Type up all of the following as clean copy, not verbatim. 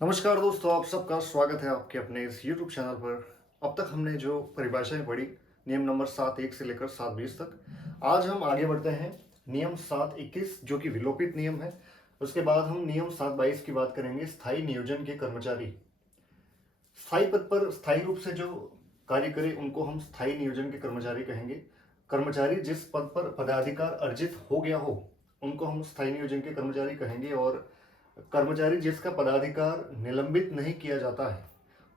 नमस्कार दोस्तों, आप सबका स्वागत है आपके अपने इस YouTube चैनल पर। अब तक हमने जो परिभाषाएं पढ़ी, नियम नंबर 7.1 से लेकर 7.20 तक, आज हम आगे बढ़ते हैं नियम 7.21 जो कि विलोपित नियम है। उसके बाद हम नियम 7.22 की बात करेंगे, स्थायी नियोजन के कर्मचारी। स्थायी पद पर स्थायी रूप से जो कार्य करें उनको हम स्थायी नियोजन के कर्मचारी कहेंगे। कर्मचारी जिस पद पर पदाधिकार अर्जित हो गया हो उनको हम स्थायी नियोजन के कर्मचारी कहेंगे, और कर्मचारी जिसका पदाधिकार निलंबित नहीं किया जाता है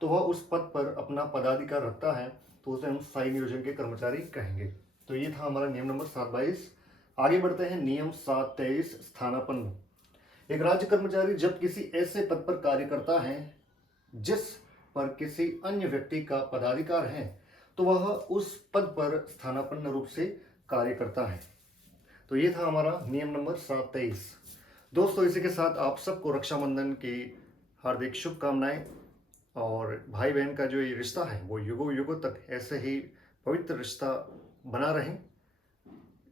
तो वह उस पद पर अपना पदाधिकार रखता है, तो उसे हम स्थायी नियोजन के कर्मचारी कहेंगे। तो ये था हमारा नियम नंबर 7.22। आगे बढ़ते हैं नियम 7.23 स्थानापन्न। एक राज्य कर्मचारी जब किसी ऐसे पद पर कार्य करता है जिस पर किसी अन्य व्यक्ति का पदाधिकार है तो वह उस पद पर स्थानापन्न रूप से कार्य करता है। तो ये था हमारा नियम नंबर 7.23। दोस्तों, इसी के साथ आप सबको रक्षाबंधन की हार्दिक शुभकामनाएं, और भाई बहन का जो ये रिश्ता है वो युगों युगों तक ऐसे ही पवित्र रिश्ता बना रहे।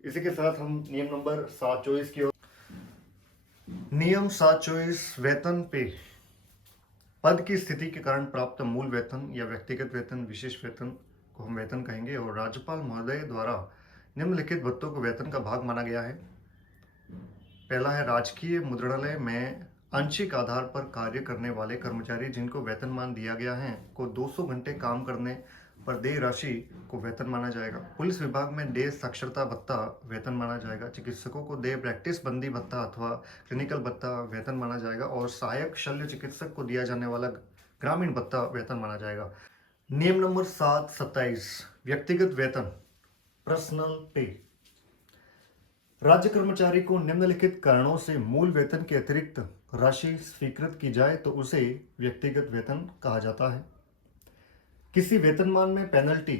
इसी के साथ हम नियम नंबर 7.24 की ओर। नियम 7.24 वेतन पे। पद की स्थिति के कारण प्राप्त मूल वेतन या व्यक्तिगत वेतन, विशेष वेतन को हम वेतन कहेंगे, और राज्यपाल महोदय द्वारा निम्नलिखित भत्तों को वेतन का भाग माना गया है। पहला है, राजकीय मुद्रणालय में आंशिक आधार पर कार्य करने वाले कर्मचारी जिनको वेतनमान दिया गया है को 200 घंटे काम करने पर देय राशि को वेतन माना जाएगा। पुलिस विभाग में देय साक्षरता भत्ता वेतन माना जाएगा। चिकित्सकों को देय प्रैक्टिस बंदी भत्ता अथवा क्लिनिकल भत्ता वेतन माना जाएगा, और सहायक शल्य चिकित्सक को दिया जाने वाला ग्रामीण भत्ता वेतन माना जाएगा। नियम नंबर 7.27 व्यक्तिगत वेतन, पर्सनल पे। राज्य कर्मचारी को निम्नलिखित कारणों से मूल वेतन के अतिरिक्त राशि स्वीकृत की जाए तो उसे व्यक्तिगत वेतन कहा जाता है। किसी वेतनमान में पेनल्टी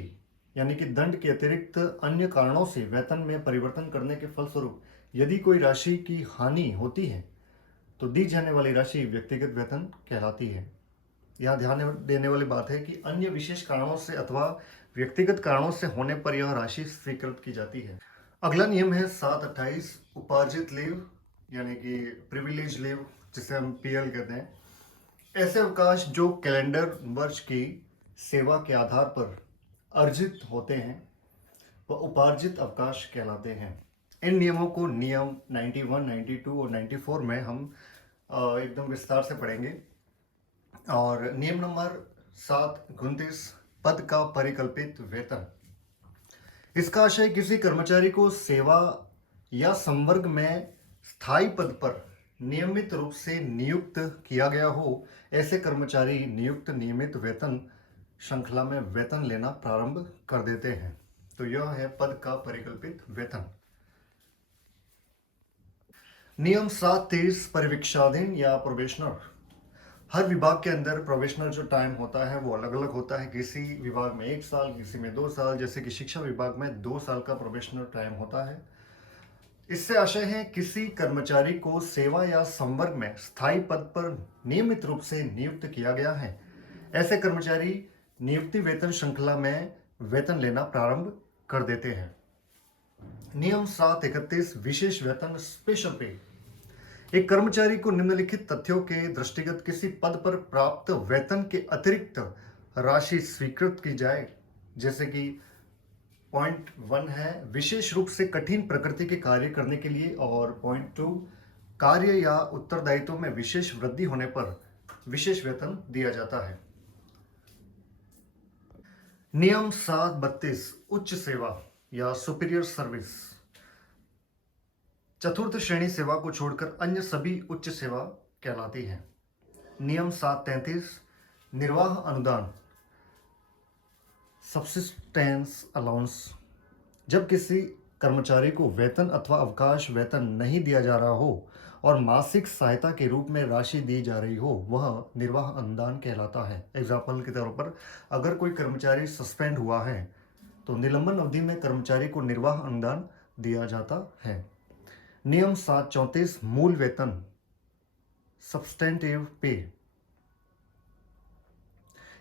यानी कि दंड के अतिरिक्त अन्य कारणों से वेतन में परिवर्तन करने के फलस्वरूप यदि कोई राशि की हानि होती है तो दी जाने वाली राशि व्यक्तिगत वेतन कहलाती है। यह ध्यान देने वाली बात है कि अन्य विशेष कारणों से अथवा व्यक्तिगत कारणों से होने पर यह राशि स्वीकृत की जाती है। अगला नियम है 7.28 उपार्जित लीव यानी कि प्रिविलेज लीव, जिसे हम पीएल कहते हैं। ऐसे अवकाश जो कैलेंडर वर्ष की सेवा के आधार पर अर्जित होते हैं वह उपार्जित अवकाश कहलाते हैं। इन नियमों को नियम 91, 92 और 94 में हम एकदम विस्तार से पढ़ेंगे। और नियम नंबर 7.29 पद का परिकल्पित वेतन। इसका आशय किसी कर्मचारी को सेवा या संवर्ग में स्थायी पद पर नियमित रूप से नियुक्त किया गया हो, ऐसे कर्मचारी नियुक्त नियमित वेतन श्रृंखला में वेतन लेना प्रारंभ कर देते हैं। तो यह है पद का परिकल्पित वेतन। नियम 7.23 परिवीक्षाधीन या प्रोबेशनर। हर विभाग के अंदर प्रोबेशनल जो टाइम होता है वो अलग अलग होता है। किसी विभाग में 1 साल, किसी में 2 साल, जैसे कि शिक्षा विभाग में 2 साल का प्रोबेशनल टाइम होता है। इससे आशय है किसी कर्मचारी को सेवा या संवर्ग में स्थायी पद पर नियमित रूप से नियुक्त किया गया है, ऐसे कर्मचारी नियुक्ति वेतन श्रृंखला में वेतन लेना प्रारंभ कर देते हैं। नियम 7.31 विशेष वेतन, स्पेशल पे। एक कर्मचारी को निम्नलिखित तथ्यों के दृष्टिगत किसी पद पर प्राप्त वेतन के अतिरिक्त राशि स्वीकृत की जाए, जैसे कि पॉइंट 1 है विशेष रूप से कठिन प्रकृति के कार्य करने के लिए, और पॉइंट 2 कार्य या उत्तरदायित्व में विशेष वृद्धि होने पर विशेष वेतन दिया जाता है। नियम 7.32 उच्च सेवा या सुपीरियर सर्विस। चतुर्थ श्रेणी सेवा को छोड़कर अन्य सभी उच्च सेवा कहलाती है। नियम 7.33 निर्वाह अनुदान, सब्सिस्टेंस अलाउंस। जब किसी कर्मचारी को वेतन अथवा अवकाश वेतन नहीं दिया जा रहा हो और मासिक सहायता के रूप में राशि दी जा रही हो, वह निर्वाह अनुदान कहलाता है। एग्जाम्पल के तौर पर, अगर कोई कर्मचारी सस्पेंड हुआ है तो निलंबन अवधि में कर्मचारी को निर्वाह अनुदान दिया जाता है। नियम 7.34 मूल वेतन, सब्सटेंटिव पे।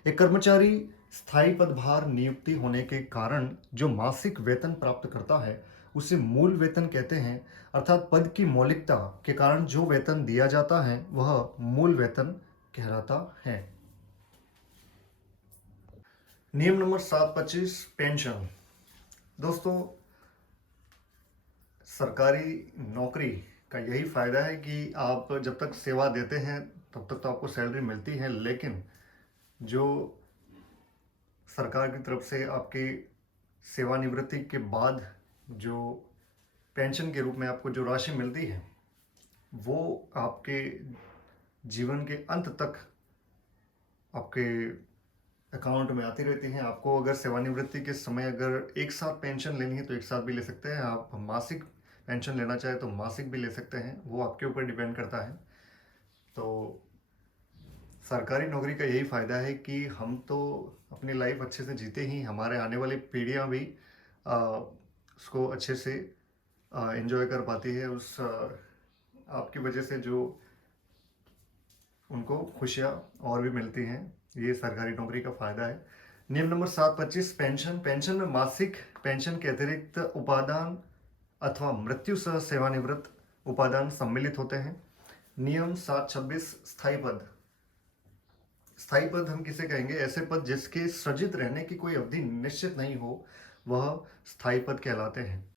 एक कर्मचारी स्थायी पदभार नियुक्ति होने के कारण जो मासिक वेतन प्राप्त करता है उसे मूल वेतन कहते हैं, अर्थात पद की मौलिकता के कारण जो वेतन दिया जाता है वह मूल वेतन कहलाता है। नियम नंबर 725 पेंशन। दोस्तों, सरकारी नौकरी का यही फ़ायदा है कि आप जब तक सेवा देते हैं तब तक तो आपको सैलरी मिलती है, लेकिन जो सरकार की तरफ से आपकी सेवानिवृत्ति के बाद जो पेंशन के रूप में आपको जो राशि मिलती है, वो आपके जीवन के अंत तक आपके अकाउंट में आती रहती हैं। आपको अगर सेवानिवृत्ति के समय अगर एक साथ पेंशन लेनी है तो एक साथ भी ले सकते हैं, आप मासिक पेंशन लेना चाहे तो मासिक भी ले सकते हैं, वो आपके ऊपर डिपेंड करता है। तो सरकारी नौकरी का यही फ़ायदा है कि हम तो अपनी लाइफ अच्छे से जीते ही, हमारे आने वाली पीढ़ियाँ भी उसको अच्छे से एंजॉय कर पाती है। आपकी वजह से जो उनको खुशियाँ और भी मिलती हैं, ये सरकारी नौकरी का फ़ायदा है। नियम नंबर 725 पेंशन। पेंशन में मासिक पेंशन के अतिरिक्त उपादान अथवा मृत्यु सह सेवानिवृत्त उपादान सम्मिलित होते हैं। नियम 726 स्थायी पद। स्थायी पद हम किसे कहेंगे? ऐसे पद जिसके सृजित रहने की कोई अवधि निश्चित नहीं हो, वह स्थायी पद कहलाते हैं।